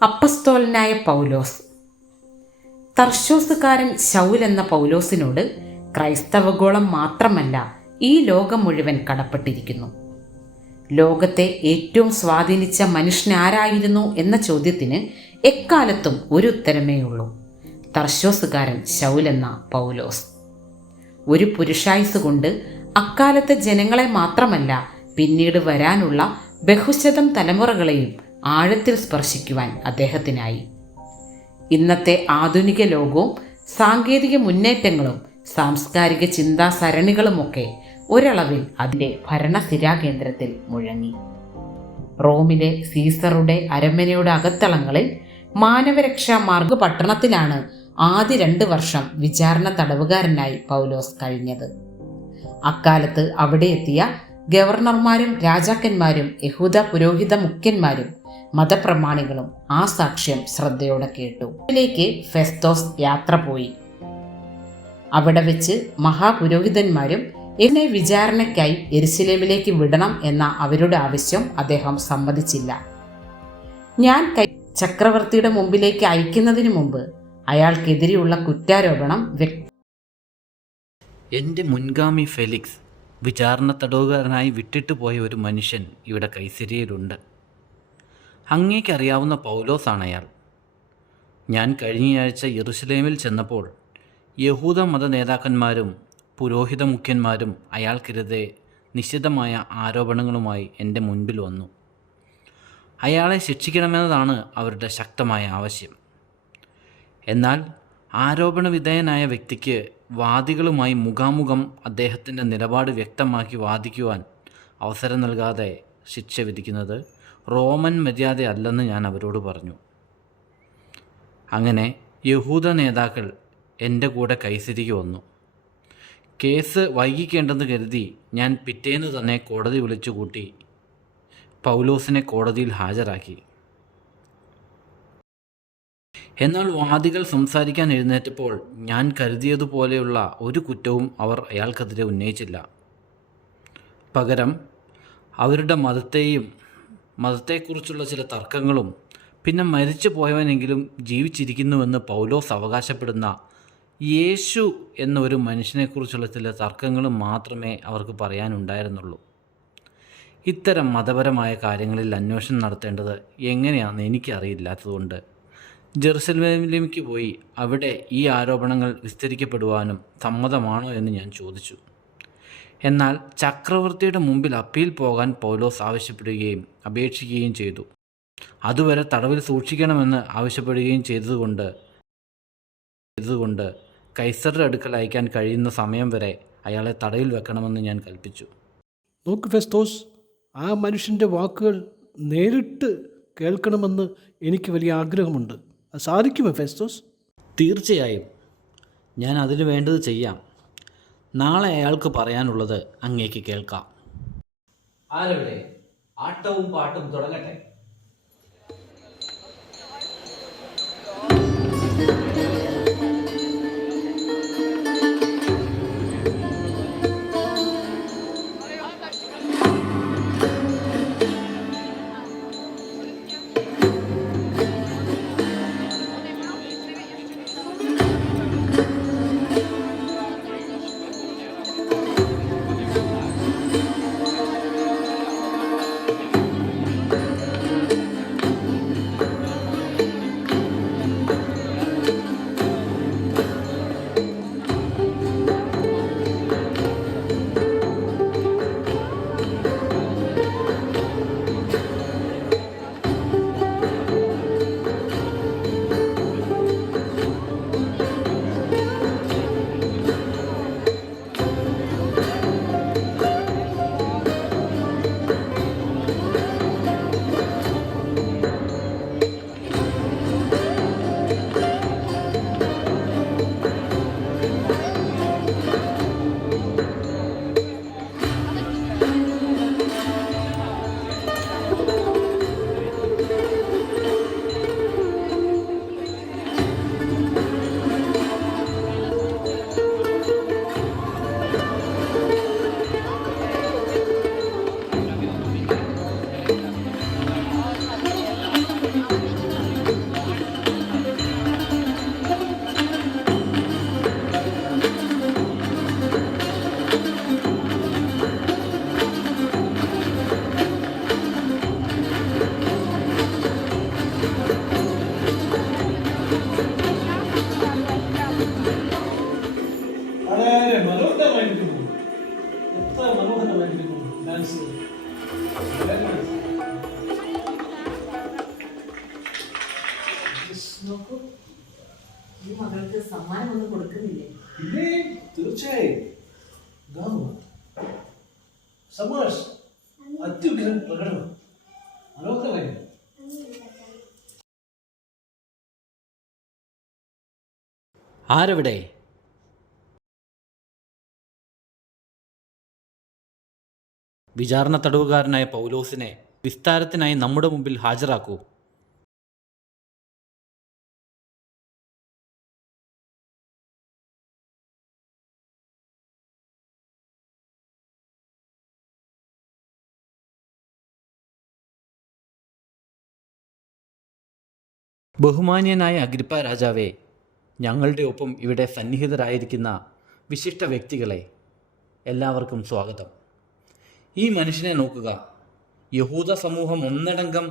അപ്പസ്തോലനായ പൗലോസ്. തർശോസുകാരൻ ശൗൽ എന്ന പൗലോസിനോട് ക്രൈസ്തവഗോളം മാത്രമല്ല ഈ ലോകം മുഴുവൻ കടപ്പെട്ടിരിക്കുന്നു. ലോകത്തെ ഏറ്റവും സ്വാധീനിച്ച മനുഷ്യനാരായിരുന്നു എന്ന ചോദ്യത്തിന് എക്കാലത്തും ഒരു ഉത്തരമേ ഉള്ളൂ: തർശോസുകാരൻ ശൗൽ എന്ന പൗലോസ്. ഒരു പുരുഷായുസ് കൊണ്ട് അക്കാലത്തെ ജനങ്ങളെ മാത്രമല്ല, പിന്നീട് വരാനുള്ള ബഹുശതം തലമുറകളെയും ആഴത്തിൽ സ്പർശിക്കുവാൻ അദ്ദേഹത്തിനായി. ഇന്നത്തെ ആധുനിക ലോകവും സാങ്കേതിക മുന്നേറ്റങ്ങളും സാംസ്കാരിക ചിന്താ സരണികളുമൊക്കെ ഒരളവിൽ അതിൻ്റെ ഭരണസിരാകേന്ദ്രത്തിൽ മുഴങ്ങി. റോമിലെ സീസറുടെ അരമനയുടെ അകത്തളങ്ങളിൽ മാനവരക്ഷാ മാർഗ പട്ടണത്തിലാണ് ആദ്യ 2 വർഷം വിചാരണ തടവുകാരനായി പൗലോസ് കഴിഞ്ഞത്. അക്കാലത്ത് അവിടെ എത്തിയ ഗവർണർമാരും രാജാക്കന്മാരും യഹൂദ പുരോഹിത മുഖ്യന്മാരും മതപ്രമാണികളും ആ സാക്ഷ്യം ശ്രദ്ധയോടെ കേട്ടു. അതിലേക്ക് ഫെസ്തോസ് യാത്ര പോയി. അവിടെ വെച്ച് മഹാപുരോഹിതന്മാരും എന്നെ വിചാരണയ്ക്കായി യെരുശലേമിലേക്ക് വിടണം എന്ന അവരുടെ ആവശ്യം അദ്ദേഹം സമ്മതിച്ചില്ല. ഞാൻ ചക്രവർത്തിയുടെ മുമ്പിലേക്ക് അയക്കുന്നതിന് മുമ്പ് അയാൾക്കെതിരെയുള്ള കുറ്റാരോപണം എൻ്റെ മുൻഗാമി ഫെലിക്സ് വിചാരണ തടവുകാരനായി വിട്ടിട്ട് പോയ ഒരു മനുഷ്യൻ ഇവിടെ കൈസരിയയിലുണ്ട്. അങ്ങേക്കറിയാവുന്ന പൗലോസാണ് അയാൾ. ഞാൻ കഴിഞ്ഞയാഴ്ച യെരുശലേമിൽ ചെന്നപ്പോൾ യഹൂദ മത നേതാക്കന്മാരും പുരോഹിത മുഖ്യന്മാരും അയാൾക്കെതിരെ നിശ്ചിതമായ ആരോപണങ്ങളുമായി എൻ്റെ മുൻപിൽ വന്നു. അയാളെ ശിക്ഷിക്കണമെന്നതാണ് അവരുടെ ശക്തമായ ആവശ്യം. എന്നാൽ ആരോപണ വിധേയനായ വ്യക്തിക്ക് വാദികളുമായി മുഖാമുഖം അദ്ദേഹത്തിൻ്റെ നിലപാട് വ്യക്തമാക്കി വാദിക്കുവാൻ അവസരം നൽകാതെ ശിക്ഷ വിധിക്കുന്നത് റോമൻ മര്യാദയല്ലെന്ന് ഞാൻ അവരോട് പറഞ്ഞു. അങ്ങനെ യഹൂദ നേതാക്കൾ എൻ്റെ കൂടെ കൈസരിക്ക് വന്നു. കേസ് വൈകിക്കേണ്ടെന്ന് കരുതി ഞാൻ പിറ്റേന്ന് തന്നെ കോടതി വിളിച്ചു കൂട്ടി പൗലോസിനെ കോടതിയിൽ ഹാജരാക്കി. എന്നാൽ വാദികൾ സംസാരിക്കാൻ എഴുന്നേറ്റപ്പോൾ ഞാൻ കരുതിയതുപോലെയുള്ള ഒരു കുറ്റവും അവർ അയാൾക്കെതിരെ ഉന്നയിച്ചില്ല. പകരം അവരുടെ മതത്തെക്കുറിച്ചുള്ള ചില തർക്കങ്ങളും പിന്നെ മരിച്ചു പോയവനെങ്കിലും ജീവിച്ചിരിക്കുന്നുവെന്ന് പൗലോസ് അവകാശപ്പെടുന്ന യേശു എന്ന ഒരു മനുഷ്യനെക്കുറിച്ചുള്ള ചില തർക്കങ്ങളും മാത്രമേ അവർക്ക് പറയാനുണ്ടായിരുന്നുള്ളൂ. ഇത്തരം മതപരമായ കാര്യങ്ങളിൽ അന്വേഷണം നടത്തേണ്ടത് എങ്ങനെയാണെന്ന് എനിക്കറിയില്ലാത്തതുകൊണ്ട് ജെറുസലേമിലേക്ക് പോയി അവിടെ ഈ ആരോപണങ്ങൾ വിസ്തരിക്കപ്പെടുവാനും സമ്മതമാണോ എന്ന് ഞാൻ ചോദിച്ചു. എന്നാൽ ചക്രവർത്തിയുടെ മുമ്പിൽ അപ്പീൽ പോകാൻ പൗലോസ് അപേക്ഷിക്കുകയും ചെയ്തു. അതുവരെ തടവിൽ സൂക്ഷിക്കണമെന്ന് ആവശ്യപ്പെടുകയും ചെയ്തതുകൊണ്ട് കൈസറുടെ അടുക്കൽ അയക്കാൻ കഴിയുന്ന സമയം വരെ അയാളെ തടവിൽ വെക്കണമെന്ന് ഞാൻ കൽപ്പിച്ചു. നോക്ക് ഫെസ്തോസ്, ആ മനുഷ്യൻ്റെ വാക്കുകൾ നേരിട്ട് കേൾക്കണമെന്ന് എനിക്ക് വലിയ ആഗ്രഹമുണ്ട്. അത് സാധിക്കുമോ ഫെസ്തോസ്? തീർച്ചയായും ഞാൻ അതിന് വേണ്ടത് ചെയ്യാം. നാളെ അയാൾക്ക് പറയാനുള്ളത് അങ്ങേക്ക് കേൾക്കാം. ആരവിടെ? ആട്ടവും പാട്ടും തുടങ്ങട്ടെ. നോക്കൂ, ഈ മകൾക്ക് സമ്മാനമൊന്നും കൊടുക്കുന്നില്ലേ? ഇല്ലേ, തീർച്ചയായും. സമാഷ് അത്യുഗ്രൻ പ്രകടനം, മനോഹരമായി. ആരവിടെ? വിചാരണ തടവുകാരനായ പൗലോസിനെ വിസ്താരത്തിനായി നമ്മുടെ മുമ്പിൽ ഹാജരാക്കൂ. ബഹുമാന്യനായ അഗ്രിപ്പ രാജാവേ, ഞങ്ങളുടെ ഒപ്പം ഇവിടെ സന്നിഹിതരായിരിക്കുന്ന വിശിഷ്ട വ്യക്തികളെ, എല്ലാവർക്കും സ്വാഗതം. ഈ മനുഷ്യനെ നോക്കുക. യഹൂദ സമൂഹം ഒന്നടങ്കം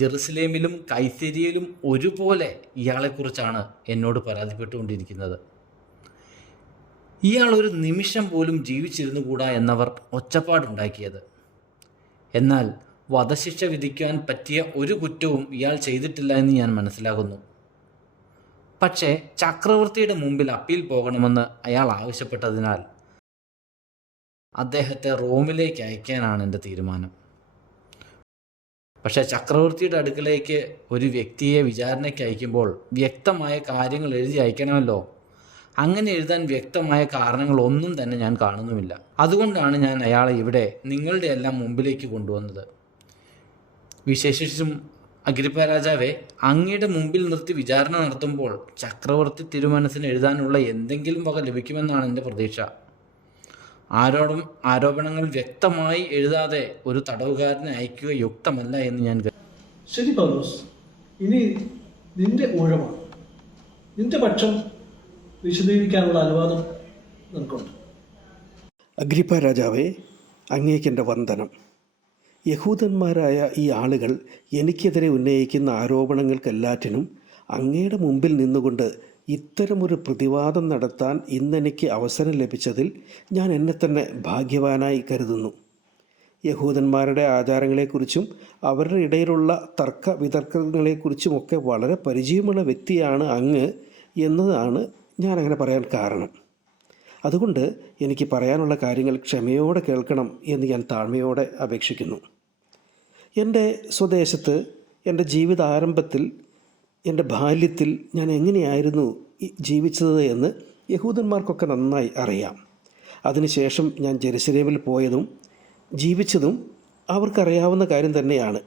ജെറുസലേമിലും കൈസരിയയിലും ഒരുപോലെ ഇയാളെക്കുറിച്ചാണ് എന്നോട് പരാതിപ്പെട്ടുകൊണ്ടിരിക്കുന്നത്. ഇയാൾ ഒരു നിമിഷം പോലും ജീവിച്ചിരുന്നു കൂടാ എന്നവർ ഒച്ചപ്പാടുണ്ടാക്കിയത്. എന്നാൽ വധശിക്ഷ വിധിക്കുവാൻ പറ്റിയ ഒരു കുറ്റവും ഇയാൾ ചെയ്തിട്ടില്ല എന്ന് ഞാൻ മനസ്സിലാകുന്നു. പക്ഷേ ചക്രവർത്തിയുടെ മുമ്പിൽ അപ്പീൽ പോകണമെന്ന് അയാൾ ആവശ്യപ്പെട്ടതിനാൽ അദ്ദേഹത്തെ റോമിലേക്ക് അയക്കാനാണ് എൻ്റെ തീരുമാനം. പക്ഷേ ചക്രവർത്തിയുടെ അടുക്കലേക്ക് ഒരു വ്യക്തിയെ വിചാരണയ്ക്ക് അയക്കുമ്പോൾ വ്യക്തമായ കാര്യങ്ങൾ എഴുതി അയക്കണമല്ലോ. അങ്ങനെ എഴുതാൻ വ്യക്തമായ കാരണങ്ങളൊന്നും തന്നെ ഞാൻ കാണുന്നുമില്ല. അതുകൊണ്ടാണ് ഞാൻ അയാളെ ഇവിടെ നിങ്ങളുടെ എല്ലാം മുമ്പിലേക്ക് കൊണ്ടുവന്നത്. വിശേഷിച്ചും അഗ്രിപ്പ രാജാവെ, അങ്ങയുടെ മുമ്പിൽ നിർത്തി വിചാരണ നടത്തുമ്പോൾ ചക്രവർത്തി തിരുമനസ്സിന് എഴുതാനുള്ള എന്തെങ്കിലും വക ലഭിക്കുമെന്നാണ് എൻ്റെ പ്രതീക്ഷ. ആരോപണങ്ങൾ വ്യക്തമായി എഴുതാതെ ഒരു തടവുകാരനെ അയക്കുക യുക്തമല്ല എന്ന് ഞാൻ ശരി പൗലോസ്, ഇനി നിന്റെ ഊഴമാണ്. നിന്റെ പക്ഷം വിശദീകരിക്കാനുള്ള അനുവാദം നിനക്കുണ്ട്. അഗ്രിപ്പ രാജാവേ, അങ്ങേക്കെൻ്റെ വന്ദനം. യഹൂദന്മാരായ ഈ ആളുകൾ എനിക്കെതിരെ ഉന്നയിക്കുന്ന ആരോപണങ്ങൾക്കെല്ലാറ്റിനും അങ്ങയുടെ മുമ്പിൽ നിന്നുകൊണ്ട് ഇത്തരമൊരു പ്രതിവാദം നടത്താൻ ഇന്നെനിക്ക് അവസരം ലഭിച്ചതിൽ ഞാൻ എന്നെ തന്നെ ഭാഗ്യവാനായി കരുതുന്നു. യഹൂദന്മാരുടെ ആചാരങ്ങളെക്കുറിച്ചും അവരുടെ ഇടയിലുള്ള തർക്ക വിതർക്കങ്ങളെക്കുറിച്ചുമൊക്കെ വളരെ പരിചയമുള്ള വ്യക്തിയാണ് അങ്ങ് എന്നതാണ് ഞാനങ്ങനെ പറയാൻ കാരണം. അതുകൊണ്ട് എനിക്ക് പറയാനുള്ള കാര്യങ്ങൾ ക്ഷമയോടെ കേൾക്കണം എന്ന് ഞാൻ താഴ്മയോടെ അപേക്ഷിക്കുന്നു. എൻ്റെ സ്വദേശത്ത് എൻ്റെ ജീവിതാരംഭത്തിൽ, എൻ്റെ ബാല്യത്തിൽ ഞാൻ എങ്ങനെയായിരുന്നു ജീവിച്ചത് എന്ന് യഹൂദന്മാർക്കൊക്കെ നന്നായി അറിയാം. അതിനുശേഷം ഞാൻ ജെറുസലേമിൽ പോയതും ജീവിച്ചതും അവർക്കറിയാവുന്ന കാര്യം തന്നെയാണ്.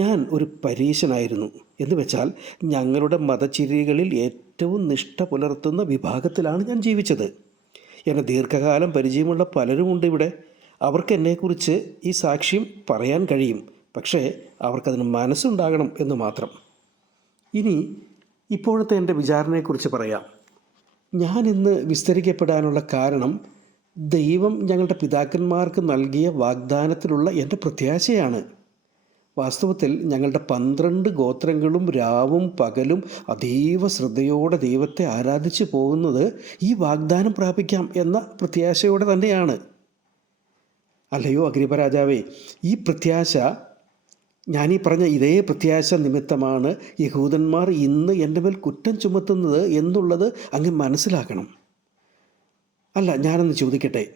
ഞാൻ ഒരു പരീശനായിരുന്നു. എന്ന് വെച്ചാൽ ഞങ്ങളുടെ മതചിരികളിൽ ഏറ്റവും നിഷ്ഠ പുലർത്തുന്ന വിഭാഗത്തിലാണ് ഞാൻ ജീവിച്ചത്. എന്നെ ദീർഘകാലം പരിചയമുള്ള പലരുമുണ്ട് ഇവിടെ. അവർക്ക് എന്നെക്കുറിച്ച് ഈ സാക്ഷ്യം പറയാൻ കഴിയും. പക്ഷേ അവർക്കതിന് മനസ്സുണ്ടാകണം എന്ന് മാത്രം. ഇനി ഇപ്പോഴത്തെ എൻ്റെ വിചാരണയെക്കുറിച്ച് പറയാം. ഞാനിന്ന് വിസ്തരിക്കപ്പെടാനുള്ള കാരണം ദൈവം ഞങ്ങളുടെ പിതാക്കന്മാർക്ക് നൽകിയ വാഗ്ദാനത്തിലുള്ള എൻ്റെ പ്രത്യാശയാണ്. വാസ്തവത്തിൽ ഞങ്ങളുടെ 12 ഗോത്രങ്ങളും രാവും പകലും അതീവ ശ്രദ്ധയോടെ ദൈവത്തെ ആരാധിച്ചു പോകുന്നത് ഈ വാഗ്ദാനം പ്രാപിക്കാം എന്ന പ്രത്യാശയോടെ തന്നെയാണ്. അല്ലയോ അഗ്രിപ്പ രാജാവേ, ഈ പ്രത്യാശ, ഞാനീ പറഞ്ഞ ഇതേ പ്രത്യാശ നിമിത്തമാണ് യഹൂദന്മാർ ഇന്ന് എൻ്റെ മേൽ കുറ്റം ചുമത്തുന്നത് എന്നുള്ളത് അങ്ങ് മനസ്സിലാക്കണം. അല്ല, ഞാനൊന്ന് ചോദിക്കട്ടെ,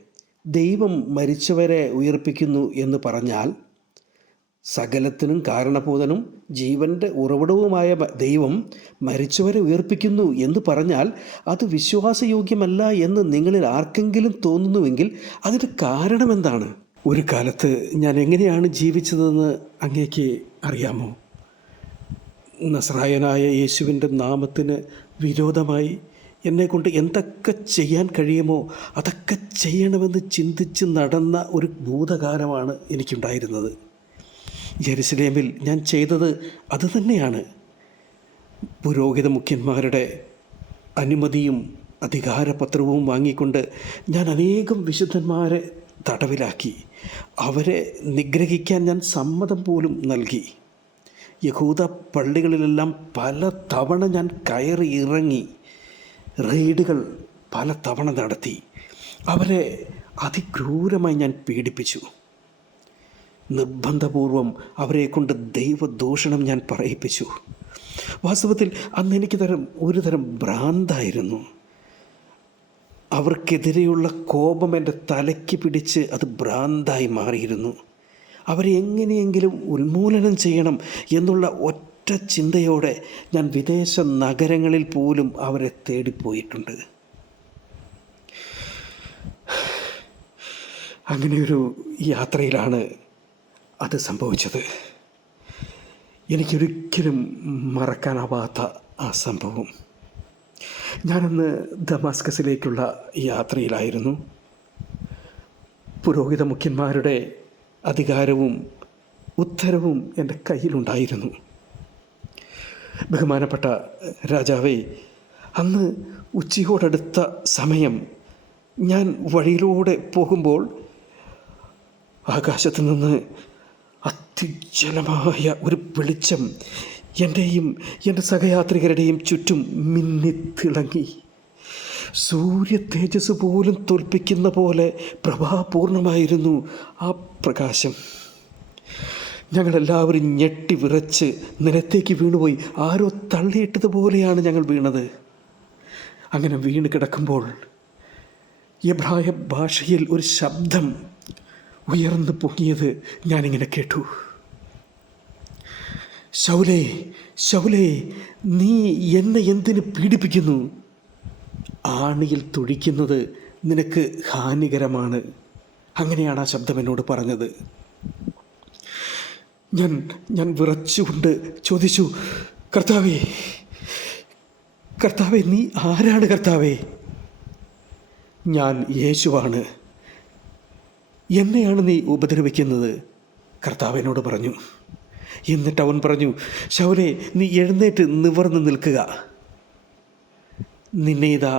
ദൈവം മരിച്ചവരെ ഉയർപ്പിക്കുന്നു എന്ന് പറഞ്ഞാൽ, സകലത്തിനും കാരണഭൂതനും ജീവൻ്റെ ഉറവിടവുമായ ദൈവം മരിച്ചവരെ ഉയർപ്പിക്കുന്നു എന്ന് പറഞ്ഞാൽ അത് വിശ്വാസയോഗ്യമല്ല എന്ന് നിങ്ങളിൽ ആർക്കെങ്കിലും തോന്നുന്നുവെങ്കിൽ അതിൻ്റെ കാരണം എന്താണ്? ഒരു കാലത്ത് ഞാൻ എങ്ങനെയാണ് ജീവിച്ചതെന്ന് അങ്ങേക്ക് അറിയാമോ? നസ്രായനായ യേശുവിൻ്റെ നാമത്തിന് വിരോധമായി എന്നെക്കൊണ്ട് എന്തൊക്കെ ചെയ്യാൻ കഴിയുമോ അതൊക്കെ ചെയ്യണമെന്ന് ചിന്തിച്ച് നടന്ന ഒരു ഭൂതകാലമാണ് എനിക്കുണ്ടായിരുന്നത്. ജെറുസലേമിൽ ഞാൻ ചെയ്തത് അതുതന്നെയാണ്. പുരോഹിത മുഖ്യന്മാരുടെ അനുമതിയും അധികാരപത്രവും വാങ്ങിക്കൊണ്ട് ഞാൻ അനേകം വിശുദ്ധന്മാരെ തടവിലാക്കി. അവരെ നിഗ്രഹിക്കാൻ ഞാൻ സമ്മതം പോലും നൽകി. യഹൂദ പള്ളികളിലെല്ലാം പല തവണ ഞാൻ കയറി ഇറങ്ങി റെയ്ഡുകൾ പല തവണ നടത്തി. അവരെ അതിക്രൂരമായി ഞാൻ പീഡിപ്പിച്ചു. നിർബന്ധപൂർവം അവരെ കൊണ്ട് ദൈവദൂഷണം ഞാൻ പറയിപ്പിച്ചു. വാസ്തവത്തിൽ അന്ന് എനിക്ക് ഒരു തരം ഭ്രാന്തായിരുന്നു. അവർക്കെതിരെയുള്ള കോപം എൻ്റെ തലയ്ക്ക് പിടിച്ച് അത് ഭ്രാന്തായി മാറിയിരുന്നു. അവരെ എങ്ങനെയെങ്കിലും ഉന്മൂലനം ചെയ്യണം എന്നുള്ള ഒറ്റ ചിന്തയോടെ ഞാൻ വിദേശ നഗരങ്ങളിൽ പോലും അവരെ തേടിപ്പോയിട്ടുണ്ട്. അങ്ങനെയൊരു യാത്രയിലാണ് അത് സംഭവിച്ചത്. എനിക്കൊരിക്കലും മറക്കാനാവാത്ത ആ സംഭവം. ഞാനന്ന് ദമാസ്കസിലേക്കുള്ള യാത്രയിലായിരുന്നു. പുരോഹിത മുഖ്യന്മാരുടെ അധികാരവും ഉത്തരവും എൻ്റെ കയ്യിലുണ്ടായിരുന്നു. ബഹുമാനപ്പെട്ട രാജാവേ, അന്ന് ഉച്ചയോടടുത്ത സമയം ഞാൻ വഴിയിലൂടെ പോകുമ്പോൾ ആകാശത്ത് നിന്ന് അത്യുജ്വലമായ ഒരു വെളിച്ചം എൻ്റെയും എൻ്റെ സഹയാത്രികരുടെയും ചുറ്റും മിന്നിത്തിളങ്ങി. സൂര്യ തേജസ് പോലും തോൽപ്പിക്കുന്ന പോലെ പ്രഭാപൂർണമായിരുന്നു ആ പ്രകാശം. ഞങ്ങളെല്ലാവരും ഞെട്ടി വിറച്ച് നിലത്തേക്ക് വീണുപോയി. ആരോ തള്ളിയിട്ടതുപോലെയാണ് ഞങ്ങൾ വീണത്. അങ്ങനെ വീണ് കിടക്കുമ്പോൾ എബ്രായ ഭാഷയിൽ ഒരു ശബ്ദം ഉയർന്നു പൊങ്ങിയത് ഞാനിങ്ങനെ കേട്ടു. ശൗലേ, ശൗലേ, നീ എന്നെ എന്തിന് പീഡിപ്പിക്കുന്നു? ആണിയിൽ തുടിക്കുന്നത് നിനക്ക് ഹാനികരമാണ്. അങ്ങനെയാണ് ആ ശബ്ദം എന്നോട് പറഞ്ഞത്. ഞാൻ വിറച്ചുകൊണ്ട് ചോദിച്ചു, കർത്താവേ, കർത്താവേ, നീ ആരാണ് കർത്താവേ? ഞാൻ യേശുവാണ്. എന്നെയാണ് നീ ഉപദ്രവിക്കുന്നത്? കർത്താവ് എന്നോട് പറഞ്ഞു. എന്നിട്ട് അവൻ പറഞ്ഞു, ശൗലേ, നീ എഴുന്നേറ്റ് നിവർന്ന് നിൽക്കുക. നിന്നെ ഇതാ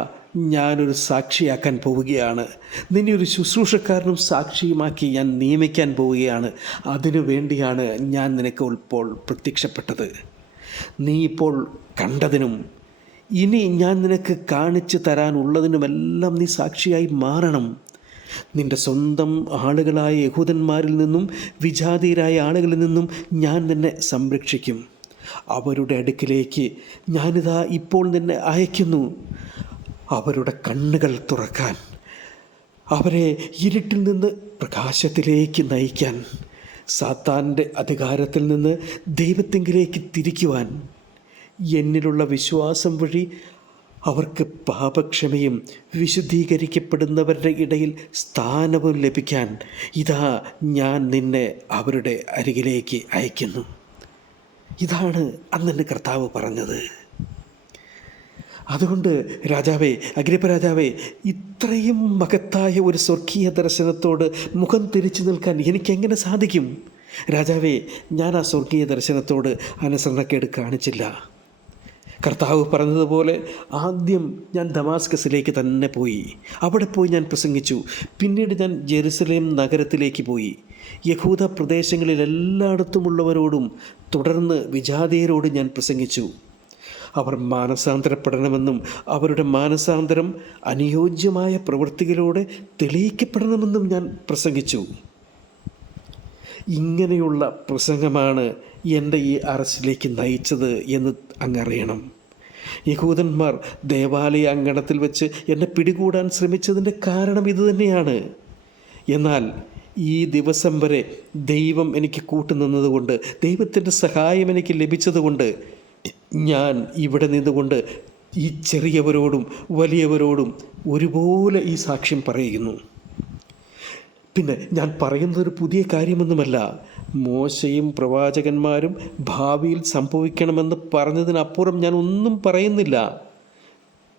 ഞാനൊരു സാക്ഷിയാക്കാൻ പോവുകയാണ്. നിന്നെ ഒരു ശുശ്രൂഷക്കാരനും സാക്ഷിയുമാക്കി ഞാൻ നിയമിക്കാൻ പോവുകയാണ്. അതിനു വേണ്ടിയാണ് ഞാൻ നിനക്ക് ഇപ്പോൾ പ്രത്യക്ഷപ്പെട്ടത്. നീ ഇപ്പോൾ കണ്ടതിനും ഇനി ഞാൻ നിനക്ക് കാണിച്ചു തരാനുള്ളതിനുമെല്ലാം നീ സാക്ഷിയായി മാറണം. നിൻ്റെ സ്വന്തം ആളുകളായ യഹൂദന്മാരിൽ നിന്നും വിജാതീയരായ ആളുകളിൽ നിന്നും ഞാൻ നിന്നെ സംരക്ഷിക്കും. അവരുടെ അടുക്കിലേക്ക് ഞാനിതാ ഇപ്പോൾ നിന്നെ അയക്കുന്നു. അവരുടെ കണ്ണുകൾ തുറക്കാൻ, അവരെ ഇരുട്ടിൽ നിന്ന് പ്രകാശത്തിലേക്ക് നയിക്കാൻ, സാത്താൻ്റെ അധികാരത്തിൽ നിന്ന് ദൈവത്തിങ്കിലേക്ക് തിരിക്കുവാൻ, എന്നിലുള്ള വിശ്വാസം വഴി അവർക്ക് പാപക്ഷമയും വിശുദ്ധീകരിക്കപ്പെടുന്നവരുടെ ഇടയിൽ സ്ഥാനവും ലഭിക്കാൻ ഇതാ ഞാൻ നിന്നെ അവരുടെ അരികിലേക്ക് അയക്കുന്നു. ഇതാണ് അന്നെൻ്റെ കർത്താവ് പറഞ്ഞത്. അതുകൊണ്ട് രാജാവേ, അഗ്രിപ്പ രാജാവേ, ഇത്രയും മഹത്തായ ഒരു സ്വർഗീയ ദർശനത്തോട് മുഖം തിരിച്ചു നിൽക്കാൻ എനിക്കെങ്ങനെ സാധിക്കും? രാജാവേ, ഞാൻ ആ സ്വർഗീയ ദർശനത്തോട് അനുസരണക്കേട് കാണിച്ചില്ല. കർത്താവ് പറഞ്ഞതുപോലെ ആദ്യം ഞാൻ ദമാസ്കസിലേക്ക് തന്നെ പോയി. അവിടെ പോയി ഞാൻ പ്രസംഗിച്ചു. പിന്നീട് ഞാൻ ജെറുസലേം നഗരത്തിലേക്ക് പോയി. യഹൂദ പ്രദേശങ്ങളിലെല്ലായിടത്തുമുള്ളവരോടും തുടർന്ന് വിജാതീയരോട് ഞാൻ പ്രസംഗിച്ചു. അവർ മാനസാന്തരപ്പെടണമെന്നും അവരുടെ മാനസാന്തരം അനുയോജ്യമായ പ്രവൃത്തികളിലൂടെ തെളിയിക്കപ്പെടണമെന്നും ഞാൻ പ്രസംഗിച്ചു. ഇങ്ങനെയുള്ള പ്രസംഗമാണ് എൻ്റെ ഈ അറസ്റ്റിലേക്ക് നയിച്ചത് എന്ന് അങ്ങറിയണം. യഹൂദന്മാർ ദേവാലയ അങ്കണത്തിൽ വെച്ച് എന്നെ പിടികൂടാൻ ശ്രമിച്ചതിൻ്റെ കാരണം ഇതുതന്നെയാണ്. എന്നാൽ ഈ ദിവസം വരെ ദൈവം എനിക്ക് കൂട്ടുനിന്നതുകൊണ്ട്, ദൈവത്തിൻ്റെ സഹായം എനിക്ക് ലഭിച്ചതുകൊണ്ട് ഞാൻ ഇവിടെ നിന്നുകൊണ്ട് ഈ ചെറിയവരോടും വലിയവരോടും ഒരുപോലെ ഈ സാക്ഷ്യം പറയുന്നു. പിന്നെ ഞാൻ പറയുന്നതൊരു പുതിയ കാര്യമൊന്നുമല്ല. മോശയും പ്രവാചകന്മാരും ഭാവിയിൽ സംഭവിക്കണമെന്ന് പറഞ്ഞതിനപ്പുറം ഞാൻ ഒന്നും പറയുന്നില്ല.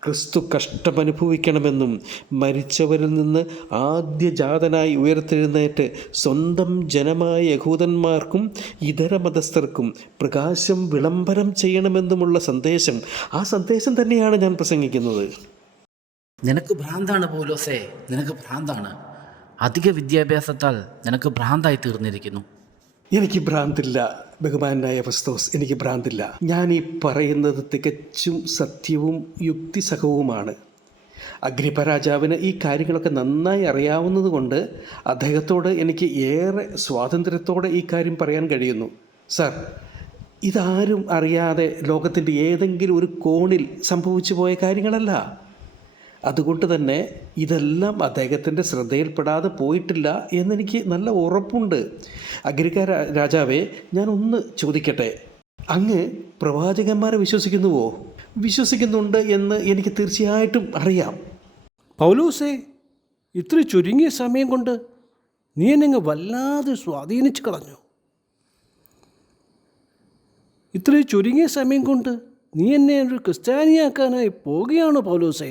ക്രിസ്തു കഷ്ടമനുഭവിക്കണമെന്നും മരിച്ചവരിൽ നിന്ന് ആദ്യജാതനായി ഉയർത്തെഴുന്നേറ്റ് സ്വന്തം ജനമായ യഹൂദന്മാർക്കും ഇതര മതസ്ഥർക്കും പ്രകാശം വിളംബരം ചെയ്യണമെന്നുമുള്ള സന്ദേശം, ആ സന്ദേശം തന്നെയാണ് ഞാൻ പ്രസംഗിക്കുന്നത്. നിനക്ക് ഭ്രാന്താണ് പൗലോസേ, നിനക്ക് ഭ്രാന്താണ്. അധിക വിദ്യാഭ്യാസത്താൽ നിനക്ക് ഭ്രാന്തായി തീർന്നിരിക്കുന്നു. എനിക്ക് ഭ്രാന്തില്ല ബഹുമാനായ ഫെസ്തോസ്, എനിക്ക് ഭ്രാന്തില്ല. ഞാൻ ഈ പറയുന്നത് തികച്ചും സത്യവും യുക്തിസഹവുമാണ്. അഗ്രിപ്പ രാജാവിന് ഈ കാര്യങ്ങളൊക്കെ നന്നായി അറിയാവുന്നത് കൊണ്ട് അദ്ദേഹത്തോട് എനിക്ക് ഏറെ സ്വാതന്ത്ര്യത്തോടെ ഈ കാര്യം പറയാൻ കഴിയുന്നു. സർ, ഇതാരും അറിയാതെ ലോകത്തിൻ്റെ ഏതെങ്കിലും ഒരു കോണിൽ സംഭവിച്ചു പോയ കാര്യങ്ങളല്ല. അതുകൊണ്ട് തന്നെ ഇതെല്ലാം അദ്ദേഹത്തിൻ്റെ ശ്രദ്ധയിൽപ്പെടാതെ പോയിട്ടില്ല എന്നെനിക്ക് നല്ല ഉറപ്പുണ്ട്. അഗ്രിക്ക രാജാവേ, ഞാനൊന്ന് ചോദിക്കട്ടെ, അങ്ങ് പ്രവാചകന്മാരെ വിശ്വസിക്കുന്നുവോ? വിശ്വസിക്കുന്നുണ്ട് എന്ന് എനിക്ക് തീർച്ചയായിട്ടും അറിയാം. പൗലോസേ, ഇത്ര ചുരുങ്ങിയ സമയം കൊണ്ട് നീ എന്നെ വല്ലാതെ സ്വാധീനിച്ചു കളഞ്ഞു. ഇത്ര ചുരുങ്ങിയ സമയം കൊണ്ട് നീ എന്നെ ഒരു ക്രിസ്ത്യാനിയാക്കാനായി പോവുകയാണോ പൗലോസേ?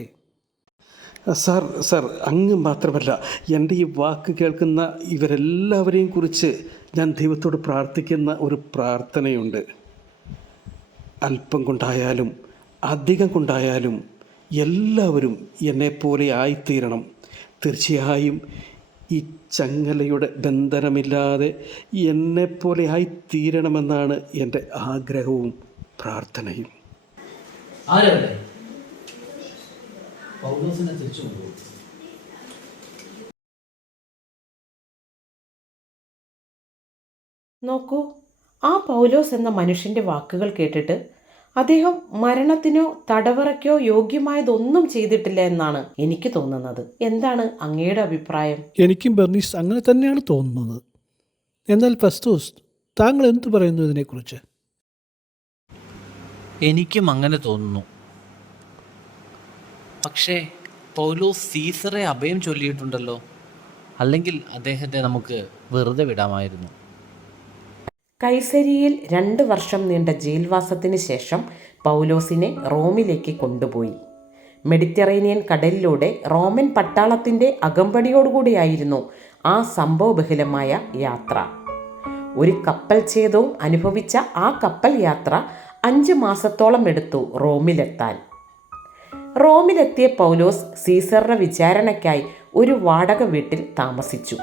സാർ, അങ്ങ് മാത്രമല്ല, എൻ്റെ ഈ വാക്ക് കേൾക്കുന്ന ഇവരെല്ലാവരെയും കുറിച്ച് ഞാൻ ദൈവത്തോട് പ്രാർത്ഥിക്കുന്ന ഒരു പ്രാർത്ഥനയുണ്ട്. അല്പം കൊണ്ടായാലും അധികം കൊണ്ടായാലും എല്ലാവരും എന്നെപ്പോലെ ആയിത്തീരണം. തീർച്ചയായും ഈ ചങ്ങലയുടെ ബന്ധനമില്ലാതെ എന്നെപ്പോലെ ആയിത്തീരണമെന്നാണ് എൻ്റെ ആഗ്രഹവും പ്രാർത്ഥനയും. ആരവിടെ? പൗലോസിനെ തിരിച്ചു കൊണ്ടുപോകും. നോക്കൂ, ആ പൗലോസ് എന്ന മനുഷ്യൻ്റെ വാക്കുകൾ കേട്ടിട്ട് അദ്ദേഹം മരണത്തിനോ തടവറയ്ക്കോ യോഗ്യമായതൊന്നും ചെയ്തിട്ടില്ല എന്നാണ് എനിക്ക് തോന്നുന്നത്. എന്താണ് അങ്ങയുടെ അഭിപ്രായം? എനിക്കും ബെർണീസ് അങ്ങനെ തന്നെയാണ് തോന്നുന്നത്. എന്നാൽ ഫെസ്തോസ്, താങ്കൾ എന്തു പറയുന്നു ഇതിനെക്കുറിച്ച്? എനിക്കും അങ്ങനെ തോന്നുന്നു. പക്ഷേ പൗലോസ് സീസറെ അഭയം ചൊല്ലിയിട്ടുണ്ടല്ലോ. അല്ലെങ്കിൽ അദ്ദേഹത്തെ നമുക്ക് വെറുതെ വിടാമായിരുന്നു. കൈസരിയിൽ 2 വർഷം നീണ്ട ജയിൽവാസത്തിന് ശേഷം പൗലോസിനെ റോമിലേക്ക് കൊണ്ടുപോയി. മെഡിറ്ററേനിയൻ കടലിലൂടെ റോമൻ പട്ടാളത്തിൻ്റെ അകമ്പടിയോടുകൂടിയായിരുന്നു ആ സംഭവബഹുലമായ യാത്ര. ഒരു കപ്പൽ ഛേദവും അനുഭവിച്ച ആ കപ്പൽ യാത്ര 5 മാസത്തോളം എടുത്തു റോമിലെത്താൻ. റോമിലെത്തിയ പൗലോസ് സീസറുടെ വിചാരണയ്ക്കായി ഒരു വാടക വീട്ടിൽ താമസിച്ചു.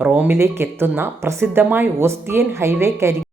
റോമിലേക്ക് എത്തുന്ന പ്രസിദ്ധമായ ഓസ്റ്റിയൻ ഹൈവേക്കരികിൽ